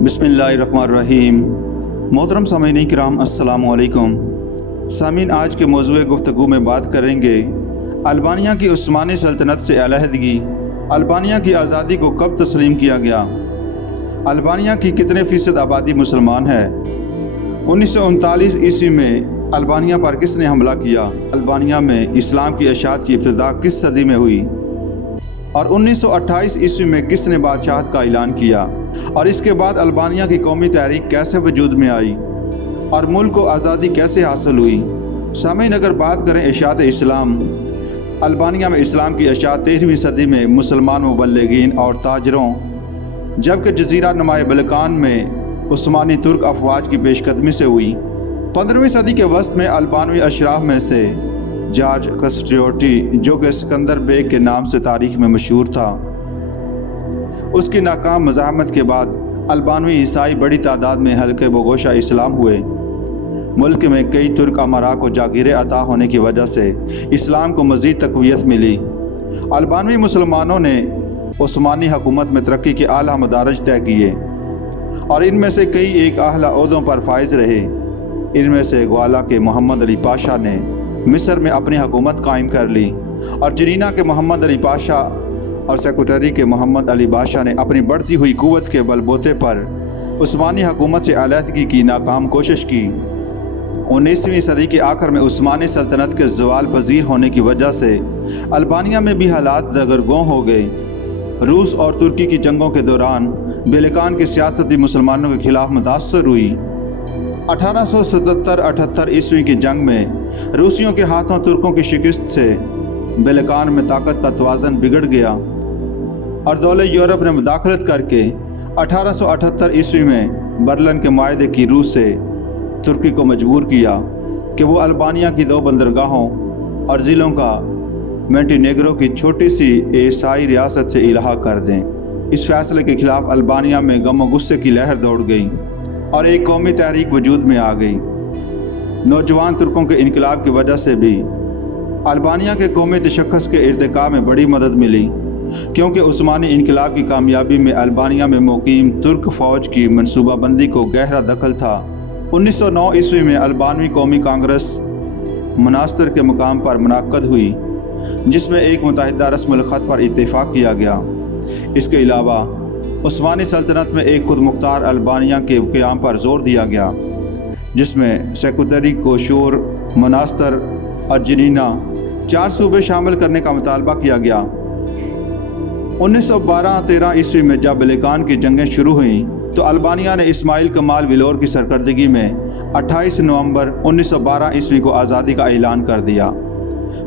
बिस्मिल्लाहिर्रहमानिर्रहीम। मोहतरम सामीन किराम, अस्सलामु अलैकुम। सामीन, आज के मौज़ूए गुफ्तगू में बात करेंगे अल्बानिया की उस्मानी सल्तनत से अलहदगी, अल्बानिया की आज़ादी को कब तस्लीम किया गया, अल्बानिया की कितने फ़ीसद आबादी मुसलमान है, 1939 ईस्वी में अल्बानिया पर किसने हमला किया, अल्बानिया में इस्लाम की अशात की इब्तिदा किस सदी में हुई, और 1928 ईस्वी में किसने बादशाहत का ऐलान किया, और इसके बाद अल्बानिया की कौमी तहरीक कैसे वजूद में आई और मुल्क को आज़ादी कैसे हासिल हुई। सामीन, अगर बात करें इशात इस्लाम, अल्बानिया में इस्लाम की अशात 13वीं सदी में मुसलमान मुबल्लिगीन और ताजरों, जबकि जजीरा नुमाए बल्कान में उस्मानी तुर्क अफवाज की पेशकदमी से हुई। 15वीं सदी के वस्त में अल्बानवी अशराफ में से जॉर्ज कस्टियोटी, जो कि सिकंदर बेग के नाम से तारीख में मशहूर था, उसकी नाकाम मज़ाहमत के बाद अल्बानवी ईसाई बड़ी तादाद में हल्के बगोशा इस्लाम हुए। मुल्क में कई तुर्क अमरा को जागीरें अता होने की वजह से इस्लाम को मज़ीद तक़वियत मिली। अल्बानवी मुसलमानों ने उस्मानी हुकूमत में तरक्की के आला मदारज तय किए और इनमें से कई एक आला ओहदों पर फाइज रहे। इनमें से ग्वाला के मोहम्मद अली पाशा ने मिस्र में अपनी हुकूमत कायम कर ली और जनीना के मोहम्मद अली पाशा और सेक्रेटरी के मोहम्मद अली बादशाह ने अपनी बढ़ती हुई क़ुव्वत के बलबूते पर उस्मानी हुकूमत से अलहदगी की नाकाम कोशिश की। 19वीं सदी के आखिर में उस्मानी सल्तनत के ज़वाल पजीर होने की वजह से अल्बानिया में भी हालात दगरगों हो गए। रूस और तुर्की की जंगों के दौरान बेलकान की सियासती मुसलमानों के खिलाफ मुतासर हुई। 1877-78 ईस्वी की जंग में रूसियों के हाथों तुर्कों की शिकस्त से बेलकान में ताकत का तवाज़न बिगड़ गया और दौले यूरोप ने मुदाखलत करके 1878 ईस्वी में बर्लिन के माहदे की रूह से तुर्की को मजबूर किया कि वो अल्बानिया की 2 बंदरगाहों और ज़िलों का मोंटेनेग्रो की छोटी सी ईसाई रियासत से इलाहा कर दें। इस फैसले के खिलाफ अल्बानिया में गम और गुस्से की लहर दौड़ गई और एक कौमी तहरीक वजूद में आ गई। नौजवान तुर्कों के इनकलाब की वजह से भी अल्बानिया के कौमी तशक्कुस के इर्तिकाब में बड़ी मदद मिली, क्योंकि उस्मानी इनकलाब की कामयाबी में अल्बानिया में मुकीम तुर्क फ़ौज की मनसूबाबंदी को गहरा दखल था। 1909 ईस्वी में अल्बानवी कौमी कांग्रेस मनास्तर के मुकाम पर मुनक़द हुई, जिसमें एक मुत्तहिदा रस्मुल ख़त पर इत्तेफाक किया गया। इसके अलावा उस्मानी सल्तनत में एक खुद मुख्तार अल्बानिया के क़याम पर जोर दिया गया, जिसमें सेक्रेटरी, कोशोर, मनास्तर और जनीना 4 सूबे शामिल करने का मुतालबा किया गया। 1912-13 ईस्वी में जब बेलकान की जंगें शुरू हुईं तो अल्बानिया ने इस्माइल कमाल विलोर की सरकर्दगी में 28 नवंबर 1912 ईस्वी को आज़ादी का ऐलान कर दिया।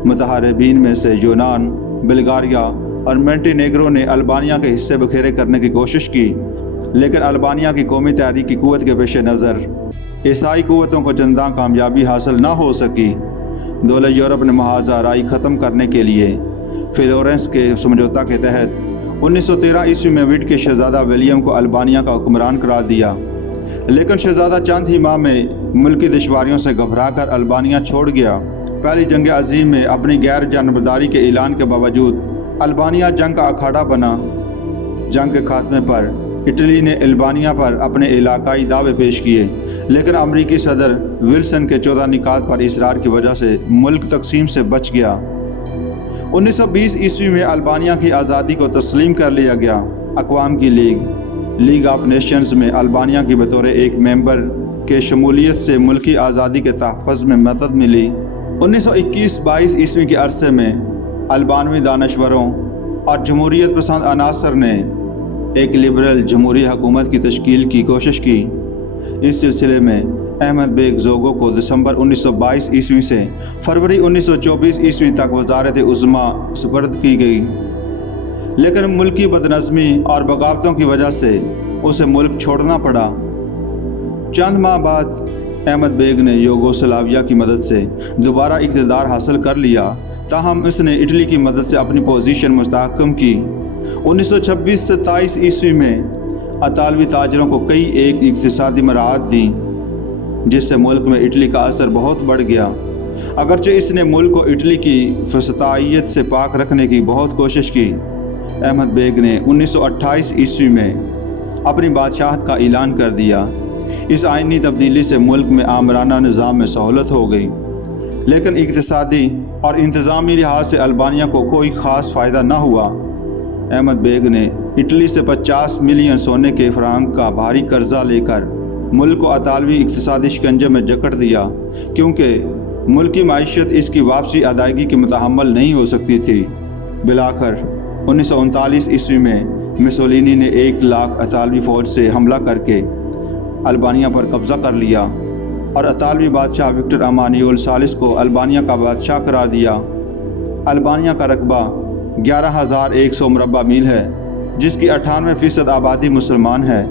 मुतहरबीन में से यूनान, बुल्गारिया और मोंटेनेग्रो ने अल्बानिया के हिस्से बखेरे करने की कोशिश की, लेकिन अल्बानिया की कौमी तहरीक की क़ुव्वत के पेश नज़र ईसाई क़ुव्वतों को चंदा कामयाबी हासिल न हो सकी। दौले यूरोप ने महाजा राई ख़त्म करने के लिए फ्लोरेंस के समझौता के तहत 1913 ईस्वी में विड के शहज़ादा विलियम को अल्बानिया का हुक्मरान करार दिया, लेकिन शहज़ादा चंद ही माह में मुल्की दुश्वारियों से घबरा कर अल्बानिया छोड़ गया। पहली जंग अजीम में अपनी गैर जानबदारी के ऐलान के बावजूद अल्बानिया जंग का अखाड़ा बना। जंग के खात्मे पर इटली ने अल्बानिया पर अपने इलाकाई दावे पेश किए, लेकिन अमरीकी सदर विल्सन के 14 निकात पर इसरार की वजह से मुल्क तकसीम से बच गया। 1920 ईस्वी में अल्बानिया की आज़ादी को तस्लीम कर लिया गया। अक़वाम की लीग ऑफ नेशंस में अल्बानिया की बतौर एक मेंबर के शमूलियत से मुल्की आज़ादी के तहफ़्फ़ुज़ में मदद मिली। 1921-22 ईस्वी के अरसे में अल्बानवी दानश्वरों और जमहूरियत पसंद अनासर ने एक लिबरल जमहूरी हुकूमत की तश्कील की कोशिश की। इस सिलसिले में अहमद बेग ज़ोगो को दिसंबर 1922 ईस्वी से फरवरी 1924 ईस्वी तक वज़ारत उज़्मा सुपर्द की गई, लेकिन मुल्की बदनज़मी और बगावतों की वजह से उसे मुल्क छोड़ना पड़ा। चंद माह बाद अहमद बेग ने यूगोस्लाविया की मदद से दोबारा इक़्तिदार हासिल कर लिया, ताहम इसने इटली की मदद से अपनी पोजीशन मुस्तहकम की। 1926-27 ईस्वी में अतालवी ताजरों को कई एक इक़्तिसादी मराहत दी, जिससे मुल्क में इटली का असर बहुत बढ़ गया। اگرچہ اس نے ملک کو اٹلی کی فسطائیت سے پاک رکھنے کی بہت کوشش کی، احمد بیگ نے 1928 عیسوی میں اپنی بادشاہت کا اعلان کر دیا۔ اس آئینی تبدیلی سے ملک میں آمرانہ نظام میں سہولت ہو گئی، لیکن اقتصادی اور انتظامی لحاظ سے البانیہ کو کوئی خاص فائدہ نہ ہوا۔ احمد بیگ نے اٹلی سے 50 ملین سونے کے فرانک کا بھاری قرضہ لے کر ملک کو اطالوی اقتصادی شکنجے میں جکڑ دیا، کیونکہ ملکی معیشت اس کی واپسی ادائیگی کی متحمل نہیں ہو سکتی تھی۔ بالآخر 1939 عیسوی میں مسولینی نے 1,00,000 اطالوی فوج سے حملہ کر کے البانیہ پر قبضہ کر لیا اور اطالوی بادشاہ وکٹر امانوئل ثالث کو البانیہ کا بادشاہ قرار دیا۔ البانیہ کا رقبہ 11,100 مربع میل ہے، جس کی 98% آبادی مسلمان ہے۔